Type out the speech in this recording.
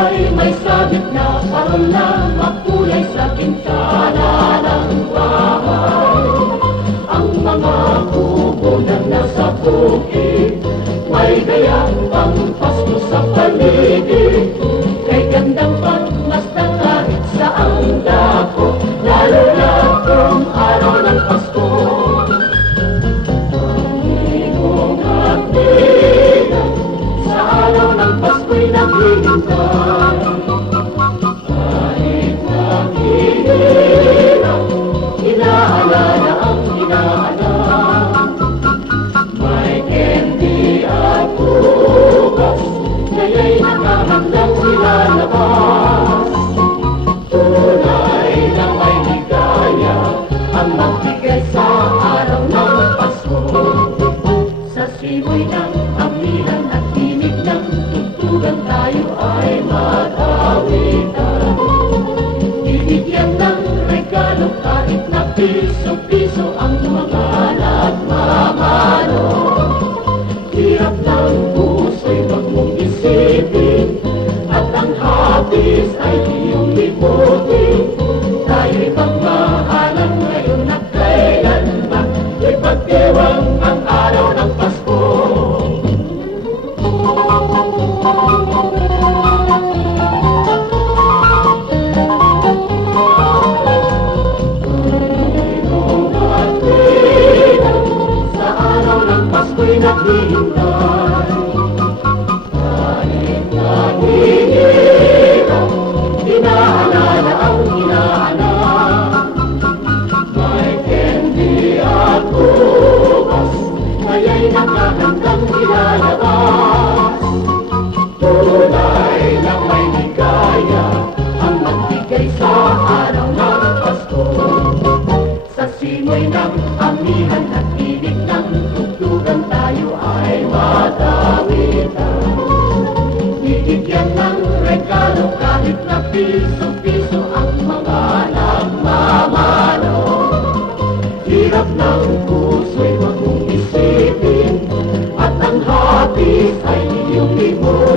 Tukay may sabit na parol na Makulay sa bintana ng bahay. Ang mga kubo na nasa bukid May gayang pang pasto sa paligid. Kay gandang pagmasdan kahit saang dako Lalo na kung araw ng Pasko. Panginoong at bilang Sa araw ng Pasko'y naghihintay habis ay iyong liputin. Tayo'y magmahalan ngayon at kailanman Ipagdiwang ang araw ng Pasko. Sa araw ng Pasko'y naghihintay Ai, meu o